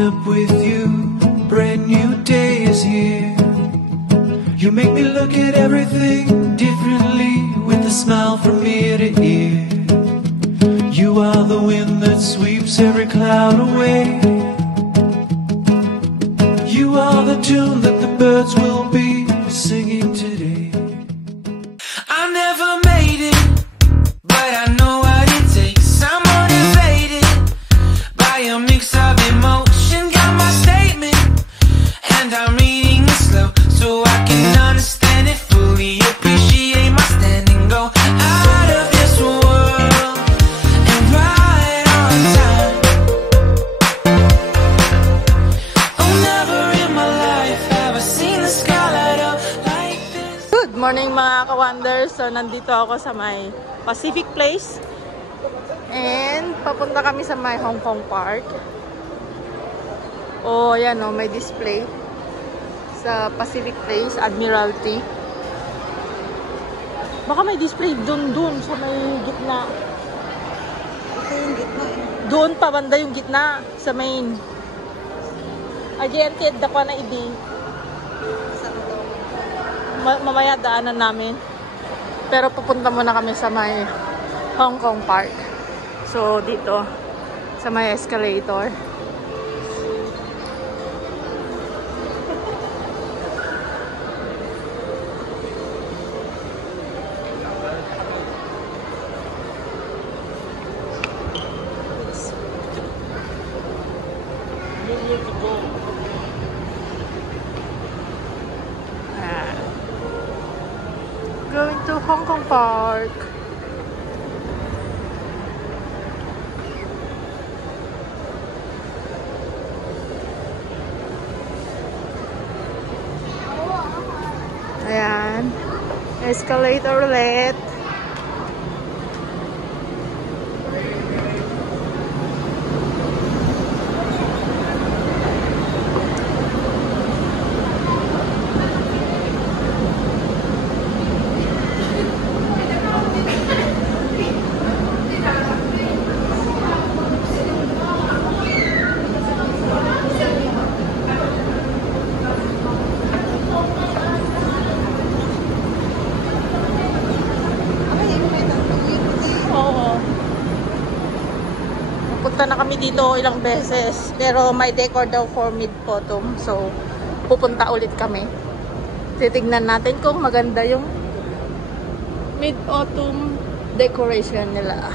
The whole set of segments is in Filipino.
up with you, brand new day is here. You make me look at everything differently, with a smile from ear to ear. You are the wind that sweeps every cloud away. You are the tune that the birds will be singing today. I never made it, but I know what it takes. I'm motivated by a mix of emotion. Got my statement, and I'm reading it slow so I can understand it fully. Appreciate my standing, go out of this world and right on time. Oh, never in my life have I seen the sky light up like this. Good morning mga ka-wonders. So nandito ako sa may Pacific Place. And papunta kami sa may Hong Kong Park. Oh, ayan oh, may display sa Pacific Place, Admiralty. Baka may display dun sa may gitna. Ito yung gitna eh. Doon pa banda yung gitna sa main. Agente, dako na ibi. Saan ito? Mamaya daanan namin. Pero pupunta muna kami sa may Hong Kong Park. So dito sa may escalator. Going to Hong Kong Park. Ayan. Escalator ulit. Punta na kami dito ilang beses, pero may decor daw for Mid-Autumn, so pupunta ulit kami. Titignan natin kung maganda yung Mid-Autumn decoration nila.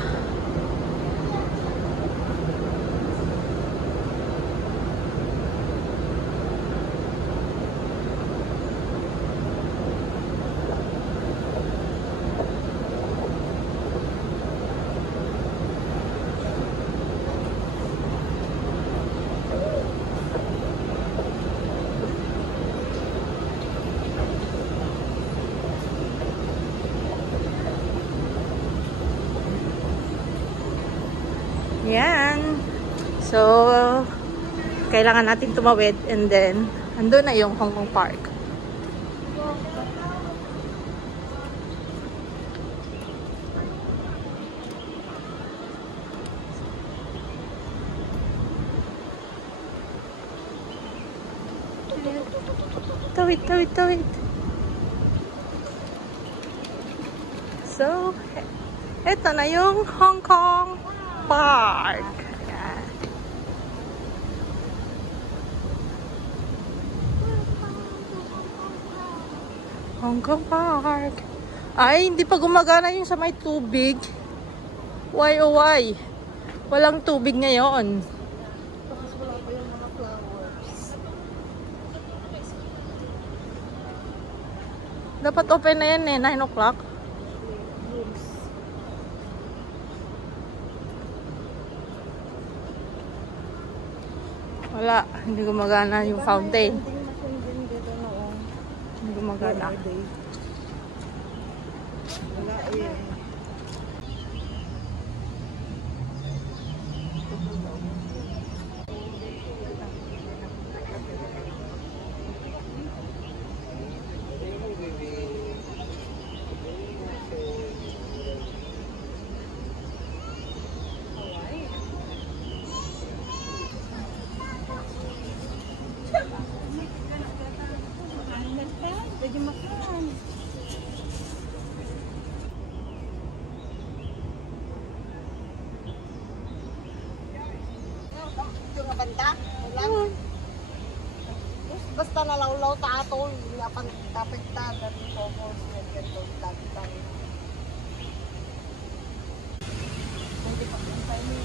Yan. So, kailangan natin tumawid and then, andun na yung Hong Kong Park. Tawid. So, eto na yung Hong Kong Park. Ayan. Hong Kong Park. Ay, hindi pa gumagana yung sa may tubig. Why oh why? Walang tubig ngayon. Tapos wala pa yung mga flowers. Dapat open na yan eh, 9 o'clock. Wala, hindi gumagana yung fountain. Hindi gumagana. Wala eh. maganda. Wala. Basta nalawlaw ta ato, hindi apan kapit ta dati focus ganito dati. Hindi pa pantay ni.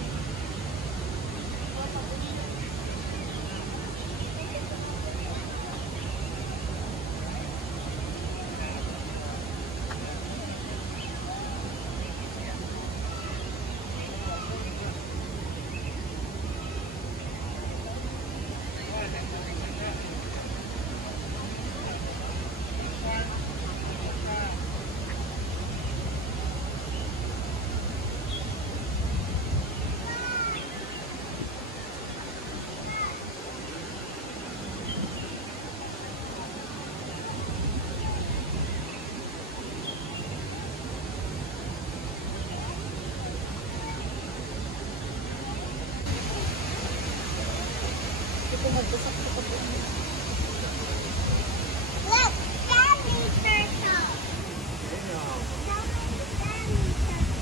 Ito magbusak sa kabun. Look, Daddy Turtle. Daddy Turtle.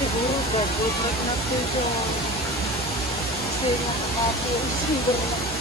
Siguro ba, good luck na po siya. Kasi nakakapos. Siguro na.